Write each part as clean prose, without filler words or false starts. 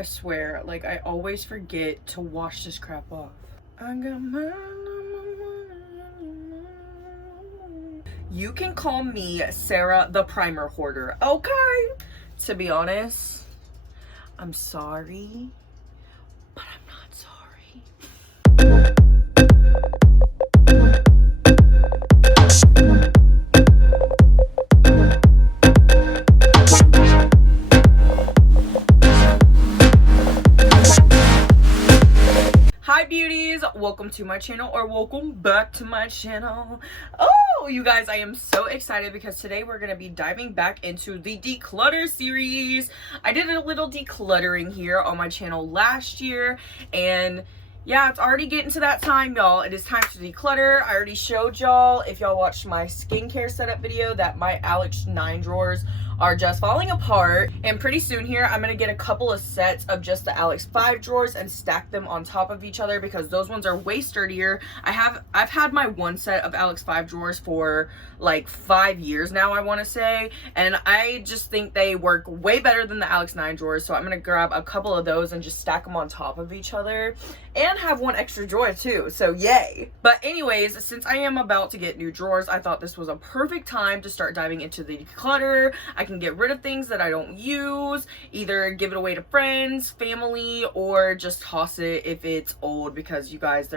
I swear, like, I always forget to wash this crap off. I got my... You can call me Sarah the primer hoarder, okay? To be honest, I'm sorry, but I'm not sorry. Hi beauties, welcome to my channel, or welcome back to my channel. Oh, you guys, I am so excited because today we're going to be diving back into the declutter series. I did a little decluttering here on my channel last year, and yeah, it's already getting to that time, y'all. It is time to declutter. I already showed y'all, if y'all watched my skincare setup video, that my Alex 9 drawers are just falling apart, and pretty soon here I'm gonna get a couple of sets of just the Alex 5 drawers and stack them on top of each other because those ones are way sturdier. I've had my one set of Alex 5 drawers for like 5 years now, I want to say, and I just think they work way better than the Alex 9 drawers, so I'm gonna grab a couple of those and just stack them on top of each other and have one extra drawer too, so yay. But anyways, since I am about to get new drawers, I thought this was a perfect time to start diving into the declutter. I can get rid of things that I don't use, either give it away to friends, family, or just toss it if it's old, because you guys,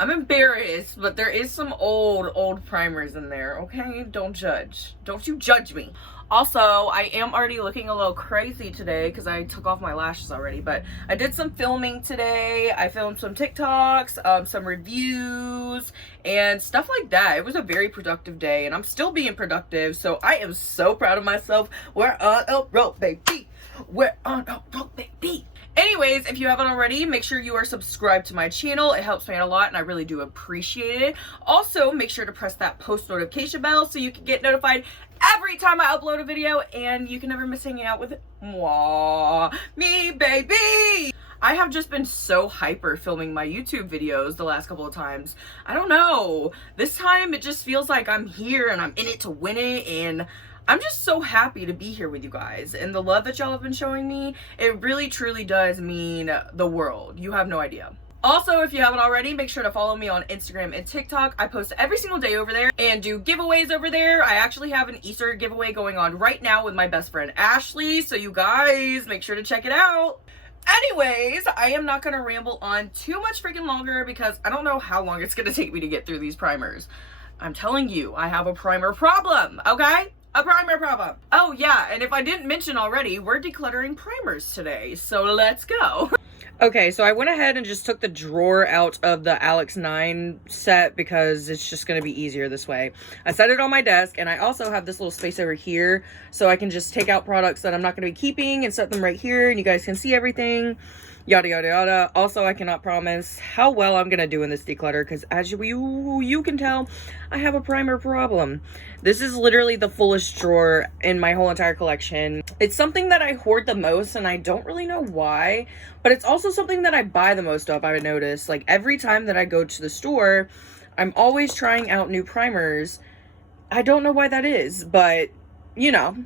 I'm embarrassed, but there is some old primers in there, okay? Don't judge. Don't you judge me. Also, I am already looking a little crazy today because I took off my lashes already, but I did some filming today. I filmed some TikToks, some reviews, and stuff like that. It was a very productive day, and I'm still being productive, so I am so proud of myself. We're on a roll, baby. We're on a roll, baby. Anyways, if you haven't already, make sure you are subscribed to my channel. It helps me out a lot, and I really do appreciate it. Also, make sure to press that post notification bell so you can get notified every time I upload a video, and you can never miss hanging out with me, baby. I have just been so hyper filming my YouTube videos the last couple of times. I don't know. This time it just feels like I'm here and I'm in it to win it, and I'm just so happy to be here with you guys, and the love that y'all have been showing me, it really truly does mean the world. You have no idea. Also, if you haven't already, make sure to follow me on Instagram and TikTok. I post every single day over there and do giveaways over there. I actually have an Easter giveaway going on right now with my best friend Ashley, so you guys make sure to check it out. Anyways, I am not gonna ramble on too much freaking longer because I don't know how long it's gonna take me to get through these primers. I'm telling you, I have a primer problem, okay? A primer problem. Oh yeah, and if I didn't mention already, we're decluttering primers today, so let's go. Okay, so I went ahead and just took the drawer out of the Alex 9 set because it's just going to be easier this way. I set it on my desk, and I also have this little space over here so I can just take out products that I'm not going to be keeping and set them right here, and you guys can see everything. Yada yada yada. Also, I cannot promise how well I'm gonna do in this declutter because as you can tell, I have a primer problem. This is literally the fullest drawer in my whole entire collection. It's something that I hoard the most, and I don't really know why, but it's also something that I buy the most of. I've noticed, like, every time that I go to the store, I'm always trying out new primers. I don't know why that is, but you know,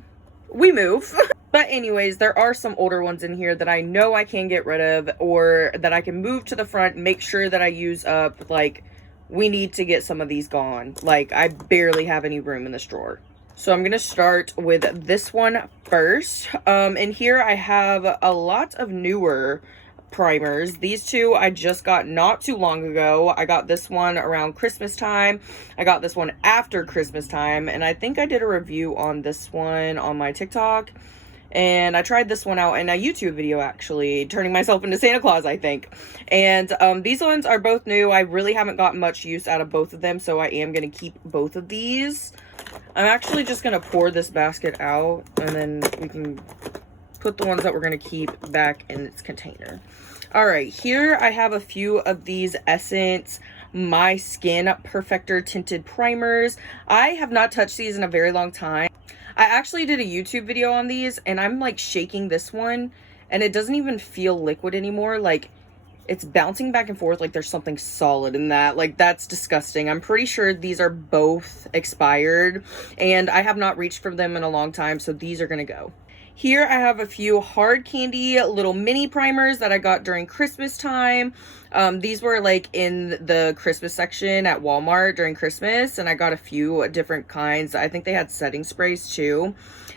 we move. But anyways, there are some older ones in here that I know I can get rid of, or that I can move to the front, make sure that I use up. Like, we need to get some of these gone. Like, I barely have any room in this drawer. So I'm gonna start with this one first. And here I have a lot of newer primers. These two I just got not too long ago. I got this one around Christmas time. I got this one after Christmas time, and I think I did a review on this one on my TikTok. And I tried this one out in a YouTube video, actually, turning myself into Santa Claus, I think. And these ones are both new. I really haven't gotten much use out of both of them, so I am going to keep both of these. I'm actually just going to pour this basket out, and then we can put the ones that we're going to keep back in its container. All right, here I have a few of these Essence My Skin Perfector Tinted Primers. I have not touched these in a very long time. I actually did a YouTube video on these, and I'm like shaking this one, and it doesn't even feel liquid anymore. Like, it's bouncing back and forth like there's something solid in that. Like, that's disgusting. I'm pretty sure these are both expired, and I have not reached for them in a long time, so these are gonna go. Here I have a few hard candy little mini primers that I got during Christmas time. These were like in the Christmas section at Walmart during Christmas, and I got a few different kinds. I think they had setting sprays too.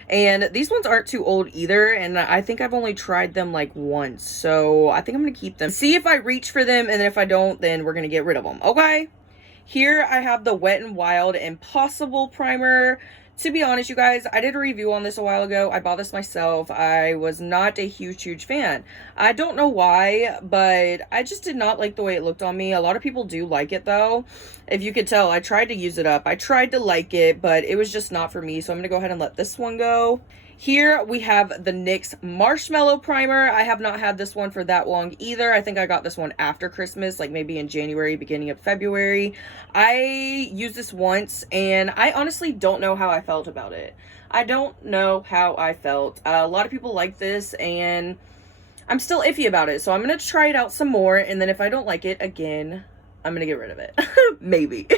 And these ones aren't too old either, and I think I've only tried them like once, so I think I'm gonna keep them. See if I reach for them, and if I don't, then we're gonna get rid of them, okay? Here I have the Wet n Wild Impossible Primer. To be honest, you guys, I did a review on this a while ago. I bought this myself. I was not a huge fan. I don't know why, but I just did not like the way it looked on me. A lot of people do like it though. If you could tell, I tried to use it up. I tried to like it, but it was just not for me. So I'm going to go ahead and let this one go. Here we have the NYX Marshmallow Primer. I have not had this one for that long either. I think I got this one after Christmas, like maybe in January, beginning of February. I used this once, and I honestly don't know how I felt about it. I don't know how I felt. A lot of people like this, and I'm still iffy about it. So I'm going to try it out some more, and then if I don't like it again, I'm going to get rid of it. Maybe.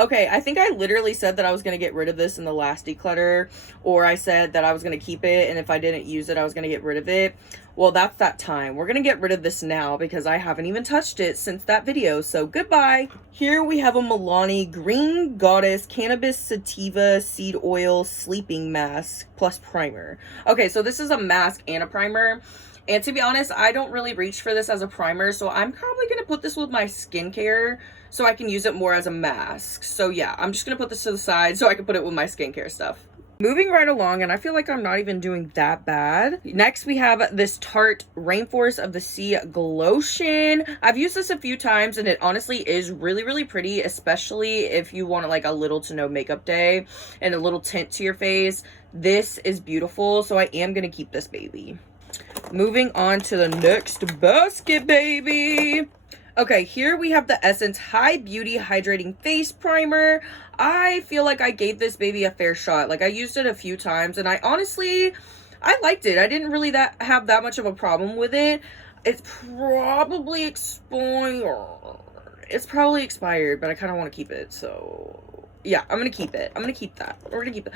Okay, I think I literally said that I was going to get rid of this in the last declutter, or I said that I was going to keep it, and if I didn't use it, I was going to get rid of it. Well, that's that time. We're going to get rid of this now because I haven't even touched it since that video, so goodbye. Here we have a Milani Green Goddess Cannabis Sativa Seed Oil Sleeping Mask plus Primer. Okay, so this is a mask and a primer. And to be honest, I don't really reach for this as a primer, so I'm probably going to put this with my skincare so I can use it more as a mask. So yeah, I'm just going to put this to the side so I can put it with my skincare stuff. Moving right along, and I feel like I'm not even doing that bad. Next, we have this Tarte Rainforest of the Sea Glowtint. I've used this a few times, and it honestly is really pretty, especially if you want like a little to no makeup day and a little tint to your face. This is beautiful, so I am going to keep this baby. Moving on to the next basket, baby. Okay, here we have the Essence High Beauty Hydrating Face Primer. I feel like I gave this baby a fair shot. Like, I used it a few times, and I liked it. I didn't really have that much of a problem with it. It's probably expired. It's probably expired, but I kind of want to keep it. So, yeah, I'm going to keep it. I'm going to keep that. We're going to keep it.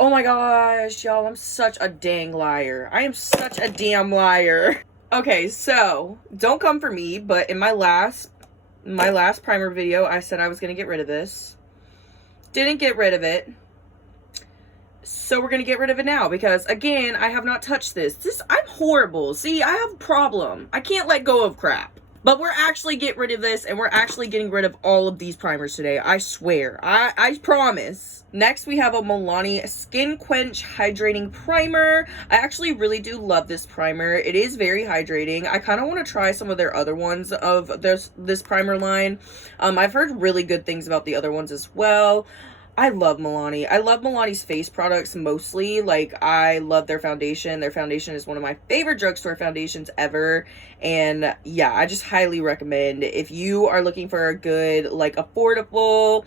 Oh my gosh, y'all, I'm such a dang liar. I am such a damn liar. Okay, so don't come for me, but in my last primer video, I said I was going to get rid of this. Didn't get rid of it. So we're going to get rid of it now because, again, I have not touched this. I'm horrible. See, I have a problem. I can't let go of crap. But we're actually getting rid of this, and we're actually getting rid of all of these primers today. I swear. I promise. Next, we have a Milani Skin Quench Hydrating Primer. I actually really do love this primer. It is very hydrating. I kind of want to try some of their other ones of this primer line. I've heard really good things about the other ones as well. I love Milani. I love Milani's face products mostly. Like, I love their foundation. Their foundation is one of my favorite drugstore foundations ever. And yeah, I just highly recommend if you are looking for a good, like, affordable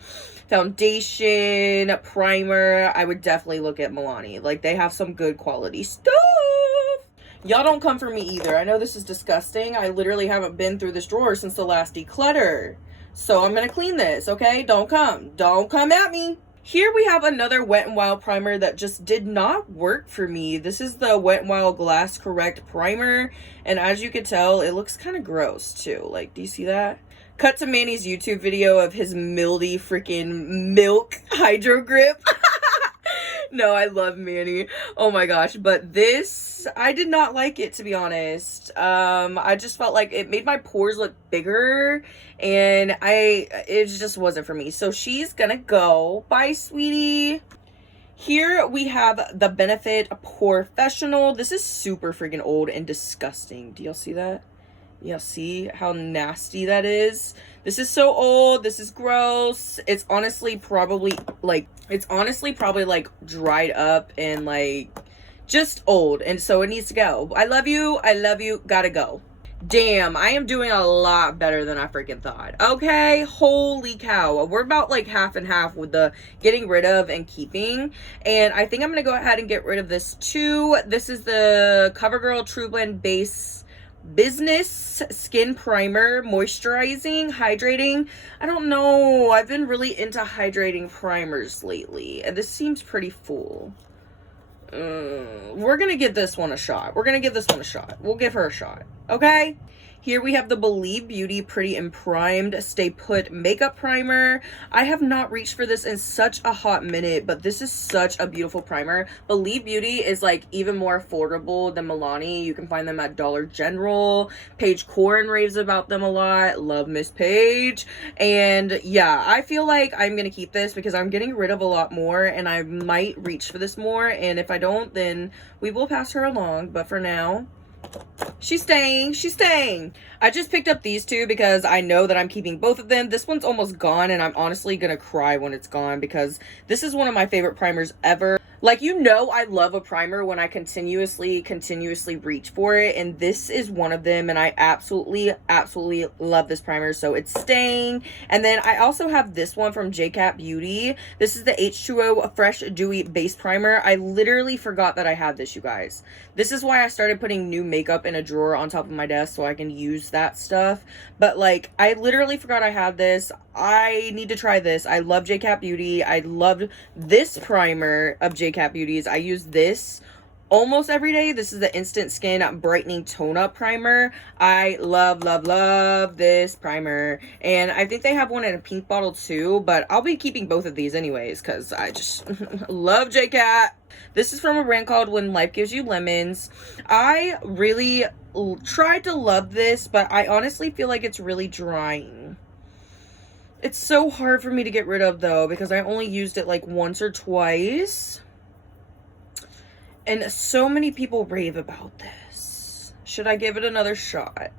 foundation primer, I would definitely look at Milani. Like, they have some good quality stuff. Y'all don't come for me either. I know this is disgusting. I literally haven't been through this drawer since the last declutter. So I'm going to clean this, okay? Don't come at me. Here we have another Wet n Wild primer that just did not work for me. This is the Wet n Wild Glass Correct primer. And as you can tell, it looks kind of gross too. Like, do you see that? Cut to Manny's YouTube video of his mildy freaking milk hydro grip. No, I love Manny. Oh my gosh. But this, I did not like it, to be honest. I just felt like it made my pores look bigger, and it just wasn't for me. So she's gonna go. Bye, sweetie. Here we have the Benefit Porefessional. This is super freaking old and disgusting. Do y'all see that? Y'all see how nasty that is? This is so old. This is gross. It's honestly probably like dried up and like just old. And so it needs to go. I love you. I love you. Gotta go. Damn, I am doing a lot better than I freaking thought. Okay, holy cow. We're about like half and half with the getting rid of and keeping. And I think I'm going to go ahead and get rid of this too. This is the CoverGirl True Blend Base Business Skin Primer, moisturizing, hydrating. I don't know. I've been really into hydrating primers lately. And this seems pretty full. we're gonna give this one a shot. We're gonna give this one a shot. We'll give her a shot. Okay? Here we have the Believe Beauty Pretty and Primed Stay Put Makeup Primer. I have not reached for this in such a hot minute, but this is such a beautiful primer. Believe Beauty is like even more affordable than Milani. You can find them at Dollar General. Paige Corin raves about them a lot. Love Miss Paige. And yeah, I feel like I'm gonna keep this because I'm getting rid of a lot more and I might reach for this more. And if I don't, then we will pass her along. But for now, she's staying. She's staying. I just picked up these two because I know that I'm keeping both of them. This one's almost gone and I'm honestly gonna cry when it's gone because this is one of my favorite primers ever. Like, you know, I love a primer when I continuously reach for it, and this is one of them, and I absolutely love this primer, so it's staying. And then I also have this one from JCat Beauty. This is the H2O Fresh Dewy Base Primer. I literally forgot that I had this, you guys. This is why I started putting new makeup in a drawer on top of my desk so I can use that stuff. But, like, I literally forgot I had this. I need to try this. I love JCat Beauty. I loved this primer of JCat Beauty's. I use this almost every day. This is the Instant Skin Brightening Tone Up Primer. I love this primer. And I think they have one in a pink bottle too, but I'll be keeping both of these anyways because I just love JCat. This is from a brand called When Life Gives You Lemons. I really tried to love this, but I honestly feel like it's really drying. It's so hard for me to get rid of though because I only used it like once or twice. And so many people rave about this. Should I give it another shot?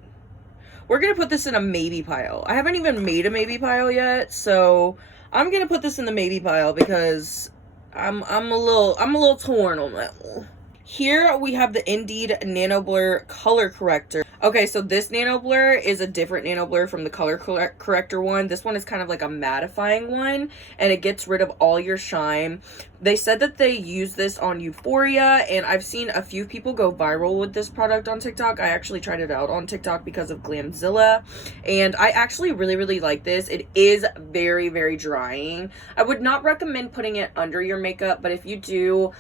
We're going to put this in a maybe pile. I haven't even made a maybe pile yet, so I'm going to put this in the maybe pile because I'm a little torn on that one. Here we have the Indeed Nano Blur Color Corrector. Okay, so this Nano Blur is a different Nano Blur from the Color Corrector one. This one is kind of like a mattifying one, and it gets rid of all your shine. They said that they use this on Euphoria, and I've seen a few people go viral with this product on TikTok. I actually tried it out on TikTok because of Glamzilla, and I actually really like this. It is very drying. I would not recommend putting it under your makeup, but if you do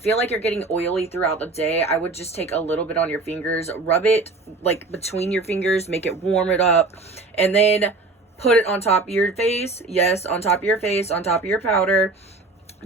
feel like you're getting oily throughout the day, I would just take a little bit on your fingers, rub it like between your fingers, make it warm it up, and then put it on top of your face. Yes, on top of your face, on top of your powder.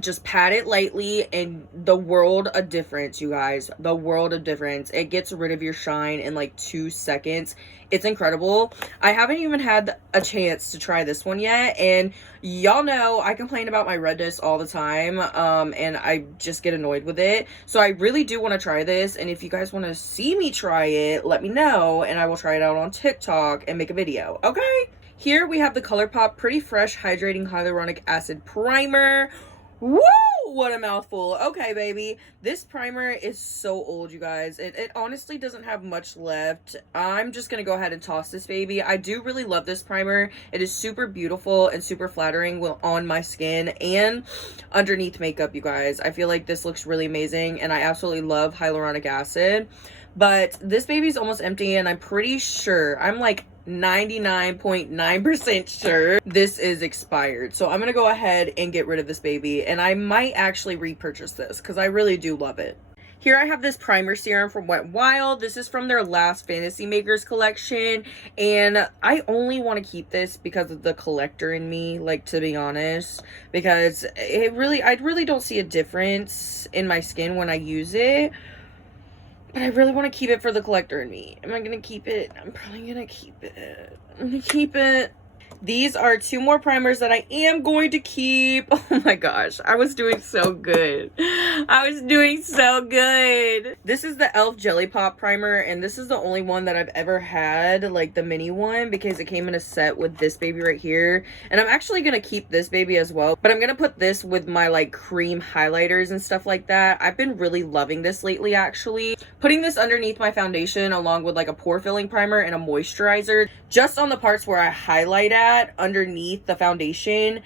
Just pat it lightly, and the world of difference, you guys. The world of difference. It gets rid of your shine in like 2 seconds. It's incredible. I haven't even had a chance to try this one yet, and y'all know I complain about my redness all the time, and I just get annoyed with it. So I really do want to try this, and if you guys want to see me try it, let me know, and I will try it out on TikTok and make a video, okay? Here we have the Colourpop Pretty Fresh Hydrating Hyaluronic Acid Primer. Woo! What a mouthful. Okay, baby. This primer is so old, you guys. It honestly doesn't have much left. I'm just going to go ahead and toss this baby. I do really love this primer. It is super beautiful and super flattering on my skin and underneath makeup, you guys. I feel like this looks really amazing, and I absolutely love hyaluronic acid. But this baby's almost empty, and I'm pretty sure, I'm like 99.9% sure this is expired. So I'm gonna go ahead and get rid of this baby, and I might actually repurchase this because I really do love it. Here I have this primer serum from Wet n Wild. This is from their last Fantasy Makers collection, and I only want to keep this because of the collector in me, like, to be honest, because I really don't see a difference in my skin when I use it. But I really want to keep it for the collector in me. Am I going to keep it? I'm probably going to keep it. I'm going to keep it. These are 2 more primers that I am going to keep. Oh my gosh, I was doing so good. I was doing so good. This is the e.l.f. JellyPop primer, and this is the only one that I've ever had, like the mini one, because it came in a set with this baby right here. And I'm actually going to keep this baby as well, but I'm going to put this with my like cream highlighters and stuff like that. I've been really loving this lately, actually. Putting this underneath my foundation along with like a pore filling primer and a moisturizer, just on the parts where I highlight at underneath the foundation.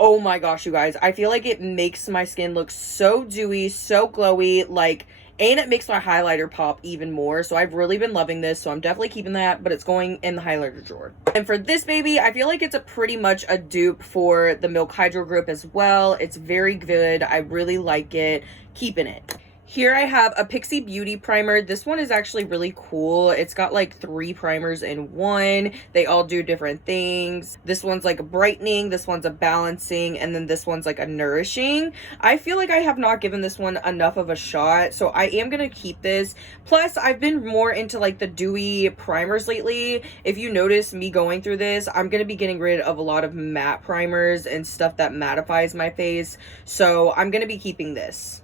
Oh my gosh, you guys, I feel like it makes my skin look so dewy, so glowy. Like, and it makes my highlighter pop even more. So I've really been loving this, so I'm definitely keeping that, but it's going in the highlighter drawer. And for this baby, I feel like it's a pretty much a dupe for the Milk Hydro Grip as well. It's very good. I really like it. Keeping it. Here I have a Pixie Beauty primer. This one is actually really cool. It's got like 3 primers in one. They all do different things. This one's like a brightening, this one's a balancing, and then this one's like a nourishing. I feel like I have not given this one enough of a shot, so I am going to keep this. Plus, I've been more into like the dewy primers lately. If you notice me going through this, I'm going to be getting rid of a lot of matte primers and stuff that mattifies my face. So I'm going to be keeping this.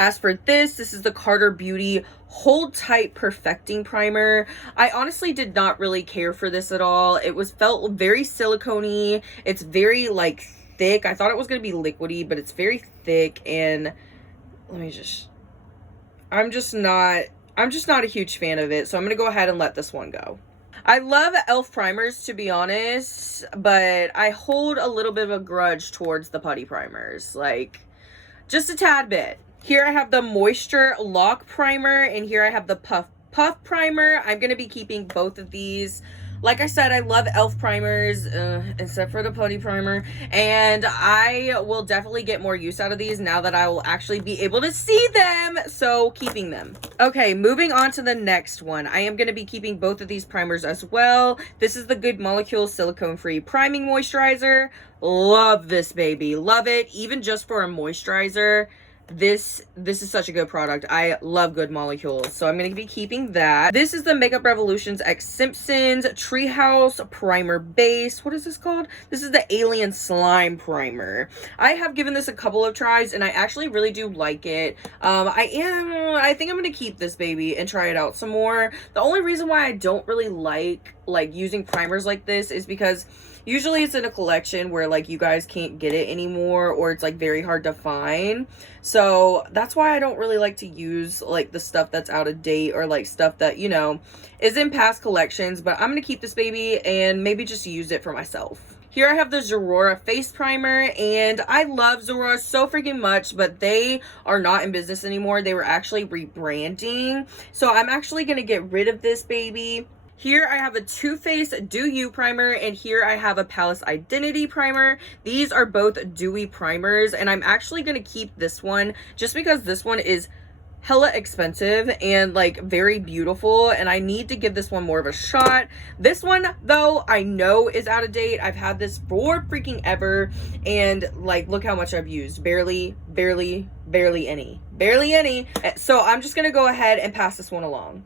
As for this is the Carter Beauty Hold Tight Perfecting Primer. I honestly did not really care for this at all. It felt very silicone-y. It's very like thick. I thought it was going to be liquidy, but it's very thick, and I'm just not a huge fan of it. So I'm going to go ahead and let this one go. I love e.l.f. primers, to be honest, but I hold a little bit of a grudge towards the putty primers, like just a tad bit. Here I have the Moisture Lock Primer, and here I have the Puff Primer. I'm going to be keeping both of these. Like I said, I love e.l.f. primers, except for the putty primer, and I will definitely get more use out of these now that I will actually be able to see them, so keeping them. Okay, moving on to the next one. I am going to be keeping both of these primers as well. This is the Good Molecule Silicone-Free Priming Moisturizer. Love this baby. Love it, even just for a moisturizer. This is such a good product. I love Good Molecules, so I'm going to be keeping that. This is the Makeup Revolution's X Simpsons Treehouse Primer Base. What is this called? This is the Alien Slime Primer. I have given this a couple of tries, and I actually really do like it. I think I'm going to keep this baby and try it out some more. The only reason why I don't really like using primers like this is because usually it's in a collection where like you guys can't get it anymore, or it's like very hard to find. So that's why I don't really like to use like the stuff that's out of date, or like stuff that, you know, is in past collections. But I'm gonna keep this baby and maybe just use it for myself. Here I have the Zerora Face Primer, and I love Zerora so freaking much, but they are not in business anymore. They were actually rebranding, so I'm actually gonna get rid of this baby. Here I have a Too Faced Do You Primer, and here I have a Palace Identity Primer. These are both dewy primers, and I'm actually going to keep this one just because this one is hella expensive and like very beautiful, and I need to give this one more of a shot. This one though, I know is out of date. I've had this for freaking ever, and like look how much I've used. Barely any. So I'm just going to go ahead and pass this one along.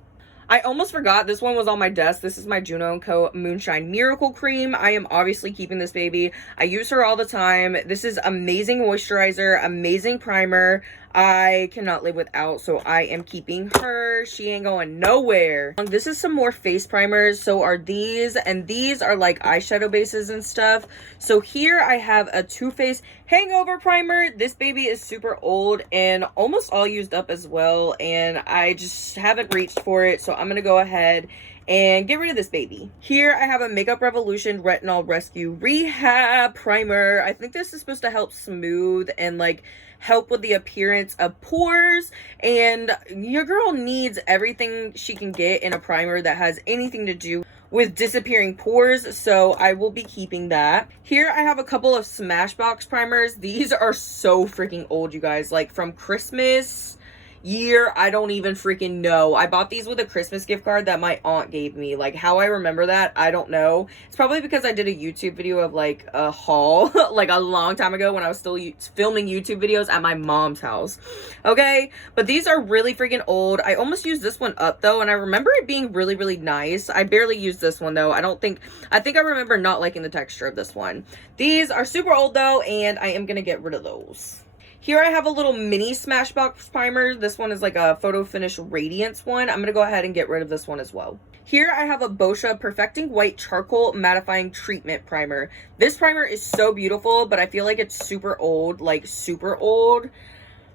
I almost forgot this one was on my desk. This is my Juno & Co. Moonshine Miracle Cream. I am obviously keeping this baby. I use her all the time. This is amazing moisturizer, amazing primer. I cannot live without, so I am keeping her. She ain't going nowhere. This is some more face primers. So are these, and these are like eyeshadow bases and stuff. So here I have a Too Faced Hangover Primer. This baby is super old and almost all used up as well, and I just haven't reached for it, so I'm gonna go ahead and get rid of this baby. Here I have a Makeup Revolution Retinol Rescue Rehab Primer. I think this is supposed to help smooth and like help with the appearance of pores, and your girl needs everything she can get in a primer that has anything to do with disappearing pores, so I will be keeping that. Here I have a couple of Smashbox primers. These are so freaking old, you guys, like from Christmas year, I don't even freaking know. I bought these with a Christmas gift card that my aunt gave me. Like, how I remember that, I don't know. It's probably because I did a YouTube video of like a haul like a long time ago when I was still filming YouTube videos at my mom's house. Okay, but these are really freaking old. I almost used this one up though, and I remember it being really nice. I barely used this one though. I think I remember not liking the texture of this one. These are super old though, and I am gonna get rid of those. Here I have a little mini Smashbox primer. This one is like a Photo Finish Radiance one. I'm going to go ahead and get rid of this one as well. Here I have a Boscia Perfecting White Charcoal Mattifying Treatment Primer. This primer is so beautiful, but I feel like it's super old, like super old.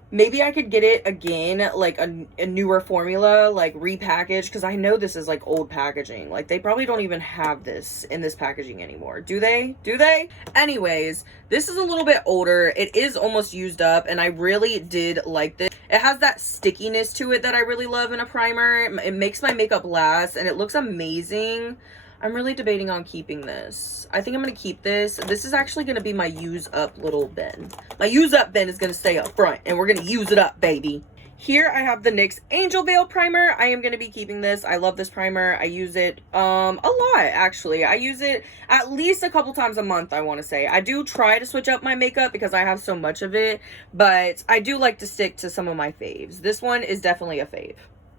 Maybe I could get it again, like a newer formula, like repackaged, because I know this is like old packaging. Like they probably don't even have this in this packaging anymore. Do they? Do they? Anyways, this is a little bit older. It is almost used up, and I really did like this. It has that stickiness to it that I really love in a primer. It makes my makeup last, and it looks amazing. I'm really debating on keeping this. I think I'm going to keep this. This is actually going to be my use up little bin. My use up bin is going to stay up front, and we're going to use it up, baby. Here I have the NYX Angel Veil primer. I am going to be keeping this. I love this primer. I use it a lot, actually. I use it at least a couple times a month, I want to say. I do try to switch up my makeup because I have so much of it, but I do like to stick to some of my faves. This one is definitely a fave.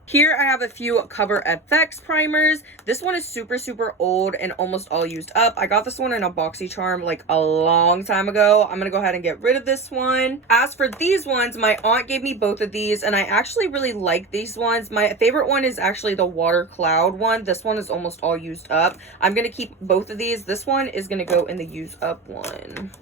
Here I have a few Cover FX primers. This one is super, super old and almost all used up. I got this one in a BoxyCharm like a long time ago. I'm gonna go ahead and get rid of this one. As for these ones, my aunt gave me both of these, and I actually really like these ones. My favorite one is actually the Water Cloud one. This one is almost all used up. I'm gonna keep both of these. This one is gonna go in the use up one.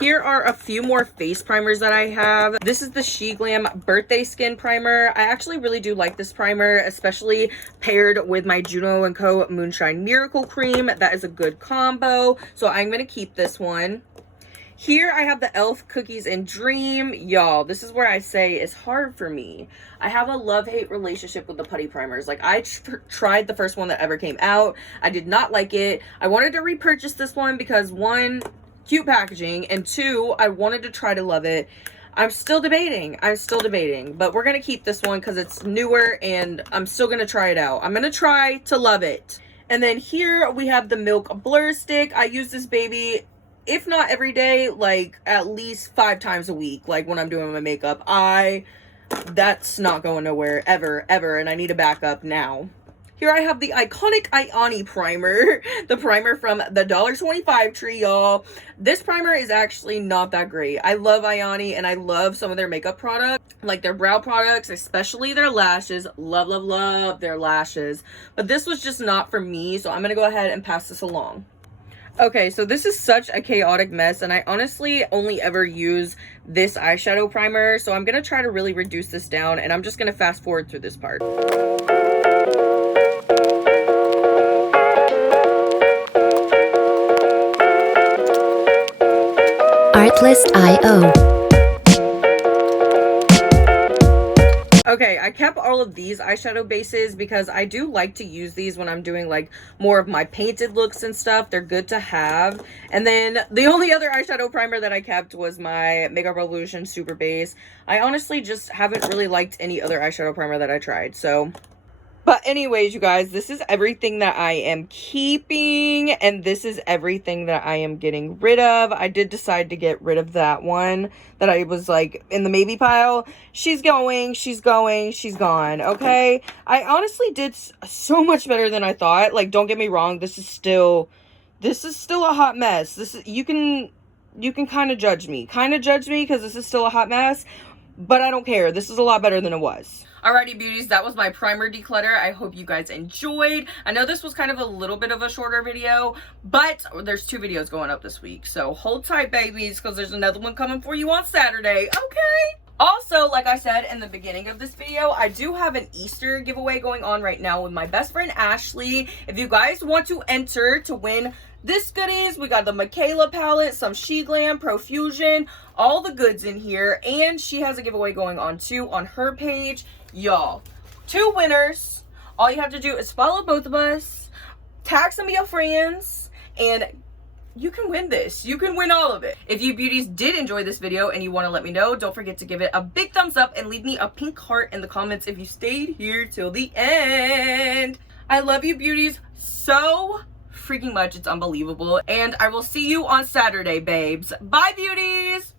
Here are a few more face primers that I have. This is the SheGlam Birthday Skin Primer. I actually really do like this primer, especially paired with my Juno & Co. Moonshine Miracle Cream. That is a good combo, so I'm going to keep this one. Here I have the e.l.f. Cookies and Dream. Y'all, this is where I say it's hard for me. I have a love-hate relationship with the putty primers. Like, I tried the first one that ever came out. I did not like it. I wanted to repurchase this one because, one, cute packaging, and two, I wanted to try to love it. I'm still debating, but we're gonna keep this one because it's newer and I'm still gonna try it out. I'm gonna try to love it. And then here we have the Milk Blur Stick. I use this baby, if not every day, like at least 5 times a week, like when I'm doing my makeup. That's not going nowhere ever, and I need a backup now. Here I have the iconic Ioni primer, the primer from the $1.25 tree, y'all. This primer is actually not that great. I love Ioni, and I love some of their makeup products, like their brow products, especially their lashes. Love, love, love their lashes. But this was just not for me, so I'm going to go ahead and pass this along. Okay, so this is such a chaotic mess, and I honestly only ever use this eyeshadow primer, so I'm going to try to really reduce this down, and I'm just going to fast forward through this part. Artlist.io. Okay, I kept all of these eyeshadow bases because I do like to use these when I'm doing like more of my painted looks and stuff. They're good to have. And then the only other eyeshadow primer that I kept was my Makeup Revolution Super Base. I honestly just haven't really liked any other eyeshadow primer that I tried, so... But anyways, you guys, this is everything that I am keeping, and this is everything that I am getting rid of. I did decide to get rid of that one that I was like in the maybe pile. She's going, she's gone, okay? I honestly did so much better than I thought. Like, don't get me wrong, this is still a hot mess. You can kind of judge me because this is still a hot mess, but I don't care. This is a lot better than it was. Alrighty, beauties, that was my primer declutter. I hope you guys enjoyed. I know this was kind of a little bit of a shorter video, but there's 2 videos going up this week, so hold tight, babies, because there's another one coming for you on Saturday, okay? Also, like I said in the beginning of this video, I do have an Easter giveaway going on right now with my best friend Ashley. If you guys want to enter to win this goodies, we got the Michaela palette, some SheGlam, Profusion, all the goods in here, and she has a giveaway going on too on her page. Y'all, 2 winners. All you have to do is follow both of us, tag some of your friends, and you can win this. You can win all of it. If you beauties did enjoy this video and you want to let me know, don't forget to give it a big thumbs up and leave me a pink heart in the comments if you stayed here till the end. I love you beauties so freaking much. It's unbelievable. And I will see you on Saturday, babes. Bye, beauties.